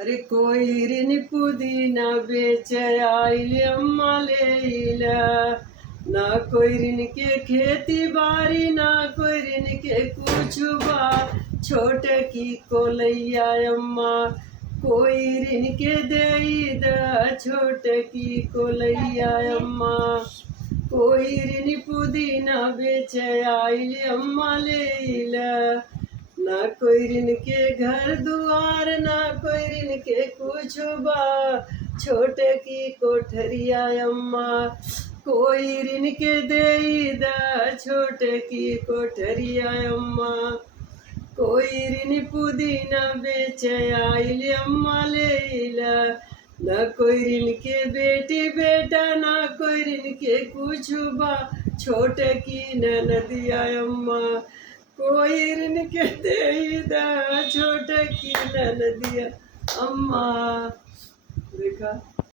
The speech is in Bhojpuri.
अरे कोई रिन पुदीना बेच आइल अम्मा ले ना कोई रिन के खेती बाड़ी ना कोई रिन के कुछ बा छोट की कोलैया अम्मा कोई रिन के दे द छोट की कोलैया अम्मा कोई रिन पुदीना बेच आइल अम्मा ले ना कोई रिन के घर दुआर ना कोई रिन के कुछ बा छोटे की कोठरिया अम्मा कोई रिन के दे द छोटे की कोठरिया अम्मा कोई रिन पुदीना बेच आइल अम्मा ले ना कोई रिन के बेटी बेटा ना कोई रिन के कुछ बा छोटे की नदिया अम्मा कोई रिन के दे द छोटे की नदिया अम्मा देखा।